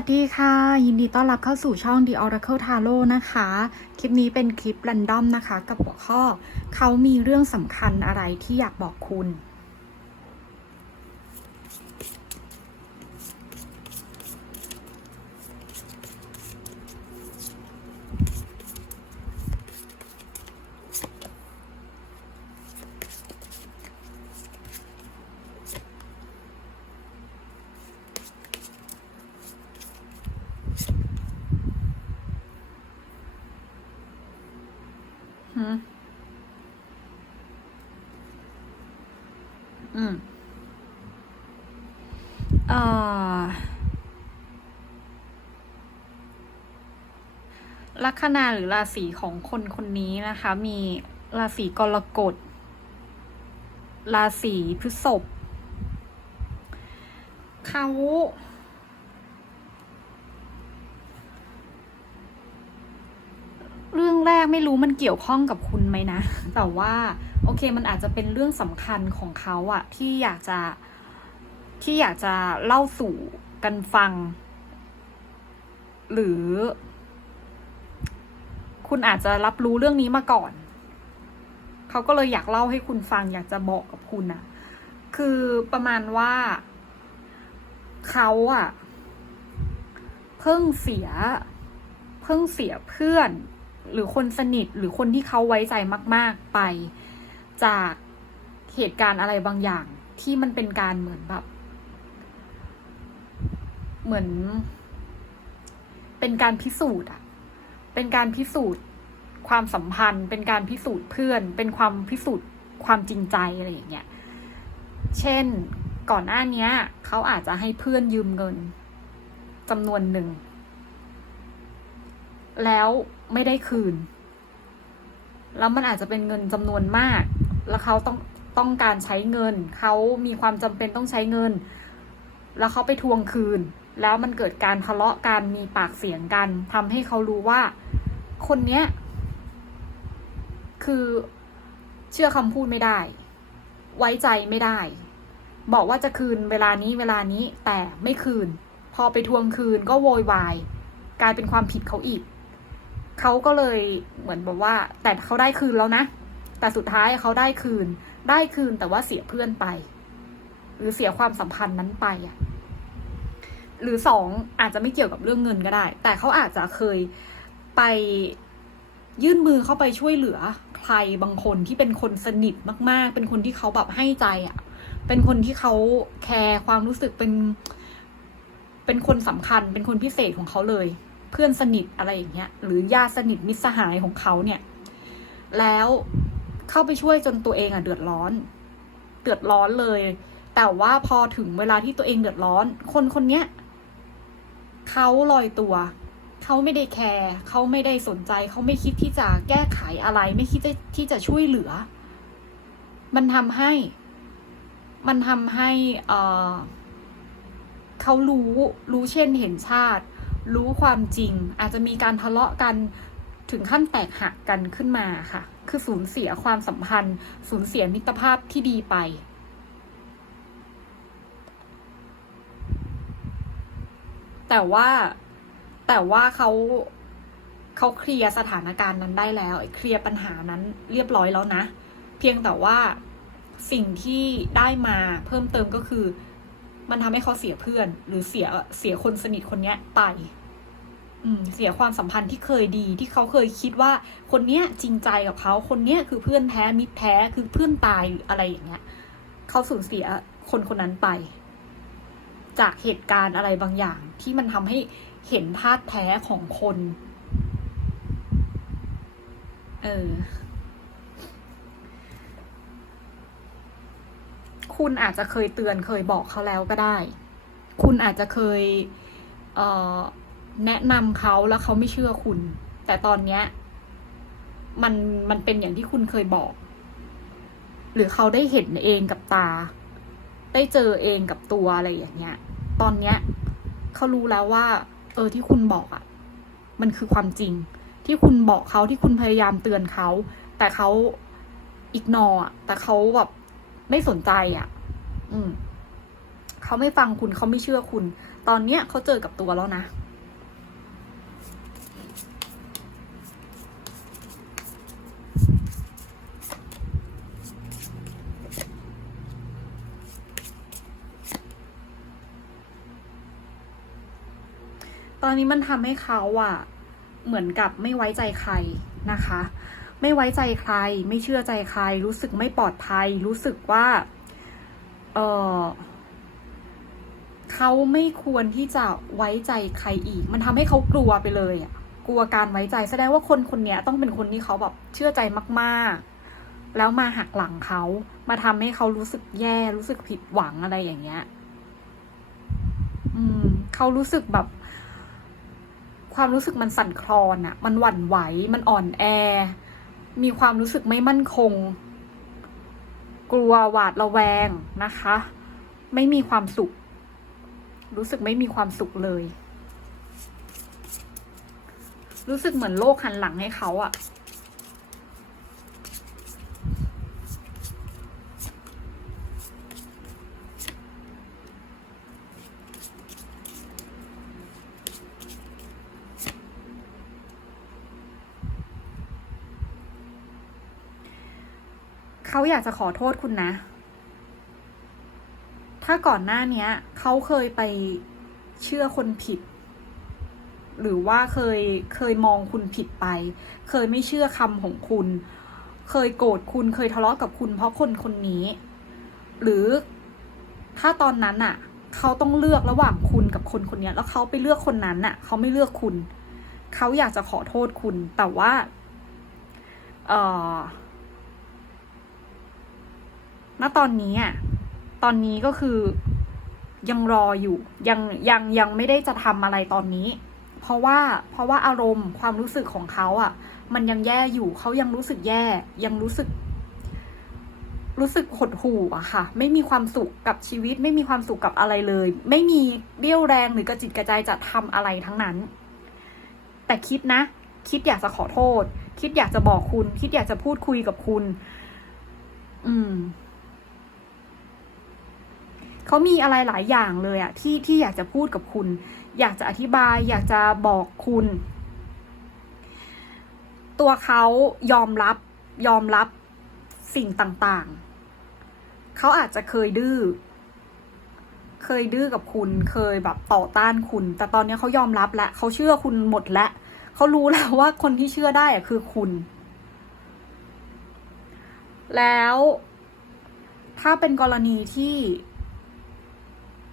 สวัสดีค่ะ ยินดีต้อนรับเข้าสู่ช่อง The Oracle Tarot นะคะ คลิปนี้เป็นคลิปรันดอมนะคะ กับหัวข้อ เขามีเรื่องสำคัญอะไรที่อยากบอกคุณ หืมอืมเอ่อลัคนาหรือราศีของคนคนนี้นะคะ มีราศีกรกฎ ราศีพฤษภเขาเรื่อง แรกไม่รู้มันเกี่ยวข้องกับคุณไหมนะ แต่ว่าโอเคมันอาจจะเป็นเรื่องสำคัญของเขาอะที่อยากจะที่อยากจะเล่าสู่กันฟัง หรือ คุณอาจจะรับรู้เรื่องนี้มาก่อน เขาก็เลยอยากเล่าให้คุณฟัง อยากจะบอกกับคุณอะคือประมาณว่าเขาอะเพิ่งเสีย เพิ่งเสียเพื่อน หรือคนสนิทหรือคนที่เขาไว้ใจมาก ๆไป จากเหตุการณ์อะไรบางอย่างที่มันเป็นการเหมือนแบบ เหมือน เป็นการพิสูจน์อะเป็นการพิสูจน์ความสัมพันธ์ เป็นการพิสูจน์เพื่อน เป็นความพิสูจน์ความจริงใจอะไรอย่างเงี้ย เช่นก่อนหน้านี้เขาอาจจะให้เพื่อนยืมเงินจำนวนหนึ่ง แล้วไม่ได้คืน แล้วมันอาจจะเป็นเงินจำนวนมาก แล้วเขาต้องต้องการใช้เงิน เขามีความจำเป็นต้องใช้เงิน แล้วเขาไปทวงคืน แล้วมันเกิดการทะเลาะกันมีปากเสียงกันทำให้เขารู้ว่า คนเนี้ย คือเชื่อคำพูดไม่ได้ ไว้ใจไม่ได้ บอกว่าจะคืนเวลานี้เวลานี้แต่ไม่คืน พอไปทวงคืนก็โวยวายกลายเป็นความผิดเขาอีก เขาก็เลยเหมือนแบบว่า แต่เขาได้คืนแล้วนะ แต่สุดท้ายเขาได้คืน ได้คืนแต่ว่าเสียเพื่อนไป หรือเสียความสัมพันธ์นั้นไปอะหรือสองอาจจะไม่เกี่ยวกับเรื่องเงินก็ได้ แต่เขาอาจจะเคยไปยื่นมือเข้าไปช่วยเหลือใครบางคนที่เป็นคนสนิทมาก ๆ เป็นคนที่เขาแบบให้ใจอะ เป็นคนที่เขาแคร์ความรู้สึกเป็น เป็นคนสำคัญ เป็นคนพิเศษของเขาเลย เพื่อนสนิทอะไรอย่างเงี้ยหรือญาติสนิทมิตรสหายของเขาเนี่ย แล้วเข้าไปช่วยจนตัวเองอะเดือดร้อน เดือดร้อนเลย แต่ว่าพอถึงเวลาที่ตัวเองเดือดร้อน คนคนเนี้ยเขาลอยตัวเขาไม่ได้แคร์เขาไม่ได้สนใจเขาไม่คิดที่จะแก้ไขอะไร ไม่คิดที่จะช่วยเหลือ มันทำให้ มันทำให้เอ่อเขารู้รู้เช่นเห็นชาติ รู้ความจริง อาจจะมีการทะเลาะกันถึงขั้นแตกหักกันขึ้นมาค่ะ คือสูญเสียความสัมพันธ์ สูญเสียมิตรภาพที่ดีไป แต่ว่าแต่ว่าเขาเขาเคลียร์สถานการณ์นั้นได้แล้วเคลียร์ปัญหานั้นเรียบร้อยแล้วนะ เพียงแต่ว่าสิ่งที่ได้มาเพิ่มเติมก็คือ มันทำให้เขาเสียเพื่อน หรือเสียเสียคนสนิทคนนี้ไป เสียความสัมพันธ์ที่เคยดีที่เขาเคยคิดว่าคนเนี้ยจริงใจกับเขาคนเนี้ยคือเพื่อนแท้มิตรแท้คือเพื่อนตายอะไรอย่างเงี้ยเขาสูญเสียคนคนนั้นไป จากเหตุการณ์อะไรบางอย่าง ที่มันทำให้เห็นธาตุแท้ของคน เออ คุณอาจจะเคยเตือนเคยบอกเขาแล้วก็ได้ คุณอาจจะเคย เอ่อ แนะนำเขาแล้วเขาไม่เชื่อคุณ แต่ตอนเนี้ยมันมันเป็นอย่างที่คุณเคยบอก หรือเขาได้เห็นเองกับตา ได้เจอเองกับตัวอะไรอย่างเงี้ย ตอนเนี้ยเขารู้แล้วว่า เออที่คุณบอกอะ่ะ มันคือความจริง ที่คุณบอกเขาที่คุณพยายามเตือนเขา แต่เขาอีกนออะ แต่เขาแบบไม่สนใจอะ่ะ อืมเขเขาไม่ฟังคุณเขาไม่เชื่อคุณ ตอนเนี้ยเขาเจอกับตัวแล้วนะ อนนี้มันทำให้เขาอะเหมือนกับไม่ไว้ใจใครนะคะ ไม่ไว้ใจใคร ไม่เชื่อใจใคร รู้สึกไม่ปลอดภัย รู้สึกว่า เออเขาไม่ควรที่จะไว้ใจใครอีก มันทำให้เขากลัวไปเลยอะกลัวการไว้ใจ แสดงว่าคนคนนี้ต้องเป็นคนที่เขาแบบเชื่อใจมากๆ แล้วมาหักหลังเขา มาทำให้เขารู้สึกแย่ รู้สึกผิดหวังอะไรอย่างเงี้ย อืม เขารู้สึกแบบ ความรู้สึกมันสั่นคลอนอะมันหวั่นไหว มันอ่อนแอ มีความรู้สึกไม่มั่นคง กลัวหวาดระแวงนะคะ ไม่มีความสุข รู้สึกไม่มีความสุขเลย รู้สึกเหมือนโลกหันหลังให้เขาอะ เขาอยากจะขอโทษคุณนะ ถ้าก่อนหน้าเนี้ยเขาเคยไปเชื่อคนผิด หรือว่าเคยเคยมองคุณผิดไป เคยไม่เชื่อคำของคุณ เคยโกรธคุณเคยทะเลาะกับคุณเพราะคนคนนี้ หรือถ้าตอนนั้นอะเขาต้องเลือกระหว่างคุณกับคนคนนี้แล้วเขาไปเลือกคนนั้นน่ะ เขาไม่เลือกคุณ เขาอยากจะขอโทษคุณ แต่ว่า เอ่อ ณตอนนี้อะตอนนี้ก็คือยังรออยู่ยังยังยังไม่ได้จะทำอะไรตอนนี้ เพราะว่าเพราะว่าอารมณ์ความรู้สึกของเขาอะ มันยังแย่อยู่เขายังรู้สึกแย่ ยังรู้สึก รู้สึกหดหู่อะค่ะ ไม่มีความสุขกับชีวิต ไม่มีความสุขกับอะไรเลย ไม่มีเบี้ยวแรงหรือกระจิตกระใจจะทำอะไรทั้งนั้น แต่คิดนะ คิดอยากจะขอโทษ คิดอยากจะบอกคุณ คิดอยากจะพูดคุยกับคุณ อืม เขามีอะไรหลายอย่างเลยอะที่ที่อยากจะพูดกับคุณ อยากจะอธิบาย อยากจะบอกคุณ ตัวเขายอมรับ ยอมรับสิ่งต่างๆ เขาอาจจะเคยดื้อเคยดื้อกับคุณเคยแบบต่อต้านคุณ แต่ตอนนี้เขายอมรับแล้วเขาเชื่อคุณหมดแล้วเขารู้แล้วว่าคนที่เชื่อได้อะคือคุณ แล้วถ้าเป็นกรณีที่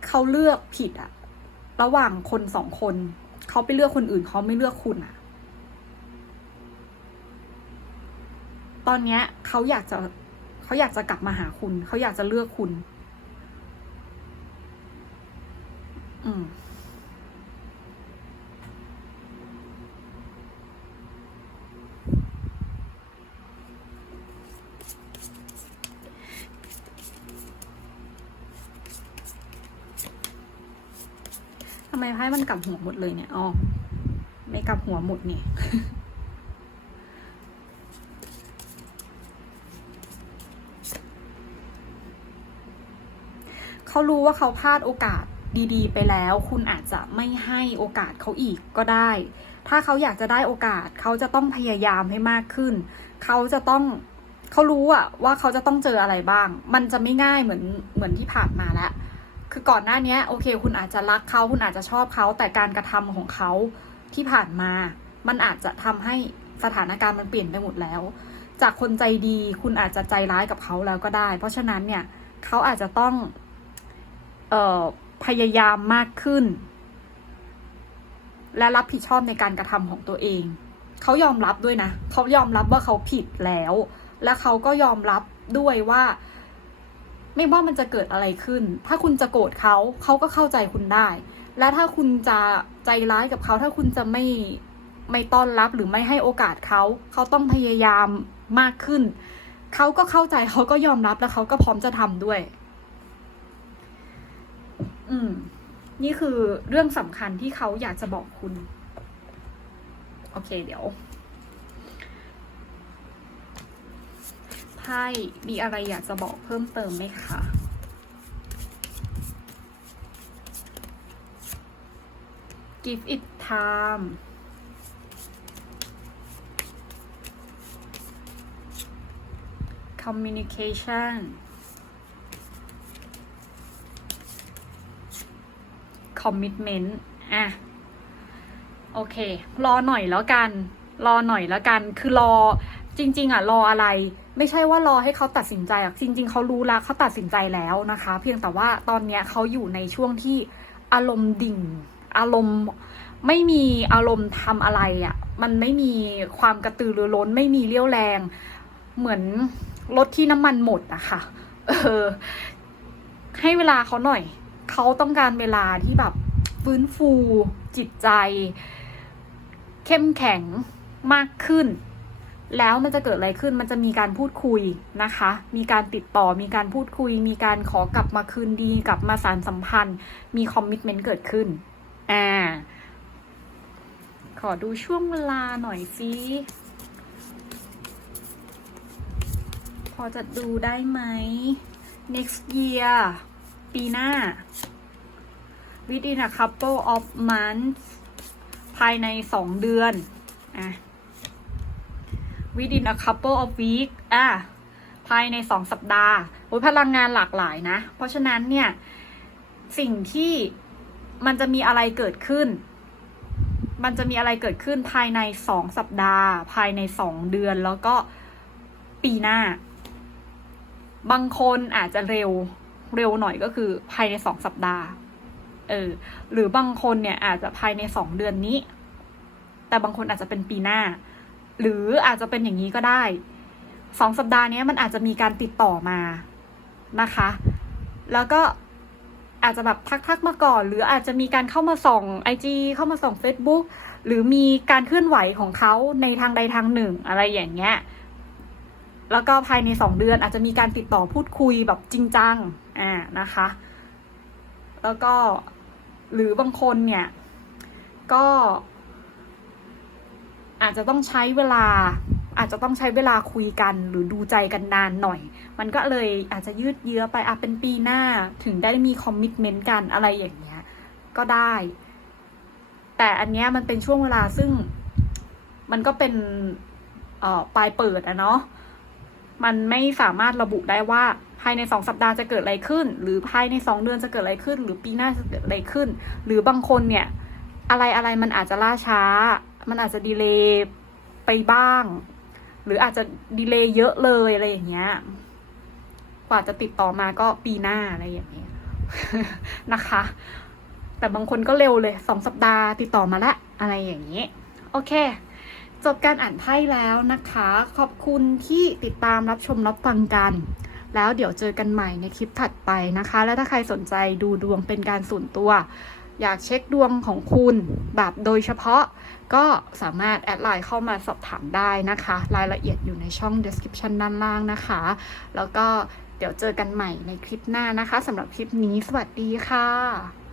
เขาเลือกผิดอะระหว่างคนสองคน เขาไปเลือกคนอื่นเขาไม่เลือกคุณอะตอนเนี้ยเขาอยากจะเขาอยากจะกลับมาหาคุณ เขาอยากจะเลือกคุณ อืมำไมไพ่มันกลับหัวหมดเลยเนี่ยอ๋อไม่กลับหัวหมดเนี่ยเขารู้ว่าเขาพลาดโอกาสดีๆ ไปแล้ว คุณอาจจะไม่ให้โอกาสเขาอีกก็ได้ ถ้าเขาอยากจะได้โอกาส เขาจะต้องพยายามให้มากขึ้น เขาจะต้องเขารู้อะว่าเขาจะต้องเจออะไรบ้าง มันจะไม่ง่ายเหมือนเหมือนที่ผ่านมาแล้ว คือก่อนหน้านี้โอเค คุณอาจจะรักเขาคุณอาจจะชอบเขาแต่การกระทำของเขาที่ผ่านมา มันอาจจะทำให้สถานการณ์มันเปลี่ยนไปหมดแล้ว จากคนใจดีคุณอาจจะใจร้ายกับเขาแล้วก็ได้ เพราะฉะนั้นเนี่ยเขาอาจจะต้องเอ่อพยายามมากขึ้น และรับผิดชอบในการกระทำของตัวเอง เขายอมรับด้วยนะเขายอมรับว่าเขาผิดแล้ว และเขาก็ยอมรับด้วยว่า ไม่ว่ามันจะเกิดอะไรขึ้น ถ้าคุณจะโกรธเขาเขาก็เข้าใจคุณได้ และถ้าคุณจะใจร้ายกับเขา ถ้าคุณจะไม่ไม่ต้อนรับหรือไม่ให้โอกาสเขา เขาต้องพยายามมากขึ้น เขาก็เข้าใจเขาก็ยอมรับแล้วเขาก็พร้อมจะทำด้วย อืม นี่คือเรื่องสำคัญที่เขาอยากจะบอกคุณ โอเค เดี๋ยว ให้ มีอะไรอยากจะบอกเพิ่มเติมไหมคะกิฟต์อิทไทม์คอมมิวนิเคชันคอมมิชเมนต์อะ โอเค รอหน่อยแล้วกัน รอหน่อยแล้วกัน คือรอ จริง ๆ อะ รออะไร ไม่ใช่ว่ารอให้เขาตัดสินใจอะจริง ๆเขารู้แล้วเขาตัดสินใจแล้วนะคะ เพียงแต่ว่าตอนเนี้ยเขาอยู่ในช่วงที่อารมณ์ดิ่ง อารมณ์ไม่มีอารมณ์ทำอะไรอะ มันไม่มีความกระตือรือร้น ไม่มีเรี่ยวแรง เหมือนรถที่น้ำมันหมดอะค่ะ เออ ให้เวลาเขาหน่อย เขาต้องการเวลาที่แบบฟื้นฟูจิตใจ เข้มแข็งมากขึ้น แล้วมันจะเกิดอะไรขึ้น มันจะมีการพูดคุยนะคะ มีการติดต่อ มีการพูดคุย มีการขอกลับมาคืนดี กลับมาสารสัมพันธ์ มีคอมมิชเมนต์เกิดขึ้น อ่า ขอดูช่วงเวลาหน่อยสิ พอจะดูได้ไหม next year ปีหน้า within a couple of months ภายในสองเดือน อะ within a couple of week อะภายในสองสัปดาห์โอ้ยพลังงานหลากหลายนะ เพราะฉะนั้นเนี่ย สิ่งที่มันจะมีอะไรเกิดขึ้น มันจะมีอะไรเกิดขึ้นภายในสองสัปดาห์ ภายในสองเดือนแล้วก็ปีหน้า บางคนอาจจะเร็วเร็วหน่อยก็คือภายในสองสัปดาห์ เออ หรือบางคนเนี่ยอาจจะภายในสองเดือนนี้ แต่บางคนอาจจะเป็นปีหน้า หรืออาจจะเป็นอย่างนี้ก็ได้สองสัปดาห์นี้มันอาจจะมีการติดต่อมานะคะ แล้วก็อาจจะแบบทักๆมาก่อน หรืออาจจะมีการเข้ามาส่องไอจีเข้ามาส่อง Facebook หรือมีการเคลื่อนไหวของเขาในทางใดทางหนึ่งอะไรอย่างเงี้ย แล้วก็ภายในสองเดือนอาจจะมีการติดต่อพูดคุยแบบจริงจัง อ่านะคะ แล้วก็หรือบางคนเนี่ย ก็ อาจจะต้องใช้เวลา อาจจะต้องใช้เวลาคุยกันหรือดูใจกันนานหน่อย มันก็เลยอาจจะยืดเยื้อไปอะเป็นปีหน้าถึงได้มีคอมมิชเมนต์กันอะไรอย่างเงี้ยก็ได้ แต่อันเนี้ยมันเป็นช่วงเวลาซึ่งมันก็เป็นเอ่อปลายเปิดอะเนาะมันไม่สามารถระบุได้ว่าภายในสองสัปดาห์จะเกิดอะไรขึ้น หรือภายในสองเดือนจะเกิดอะไรขึ้น หรือปีหน้าจะเกิดอะไรขึ้น หรือบางคนเนี่ย อะไรอะไรมันอาจจะล่าช้า มันอาจจะดีเลย์ไปบ้าง หรืออาจจะดีเลย์เยอะเลยอะไรอย่างเงี้ย กว่าจะติดต่อมาก็ปีหน้าอะไรอย่างเงี้ยนะคะ แต่บางคนก็เร็วเลยสองสัปดาห์ ติดต่อมาล้วอะไรอย่างนี้โอเคจบการอ่านไพ่แล้วนะคะ ขอบคุณที่ติดตามรับชมรับฟังกัน แล้วเดี๋ยวเจอกันใหม่ในคลิปถัดไปนะคะ และถ้าใครสนใจดูดวงเป็นการส่วนตัว อยากเช็คดวงของคุณแบบโดยเฉพาะก็สามารถแอดไลน์เข้ามาสอบถามได้นะคะ รายละเอียดอยู่ในช่อง description ด้านล่างนะคะ แล้วก็เดี๋ยวเจอกันใหม่ในคลิปหน้านะคะสำหรับคลิปนี้สวัสดีค่ะ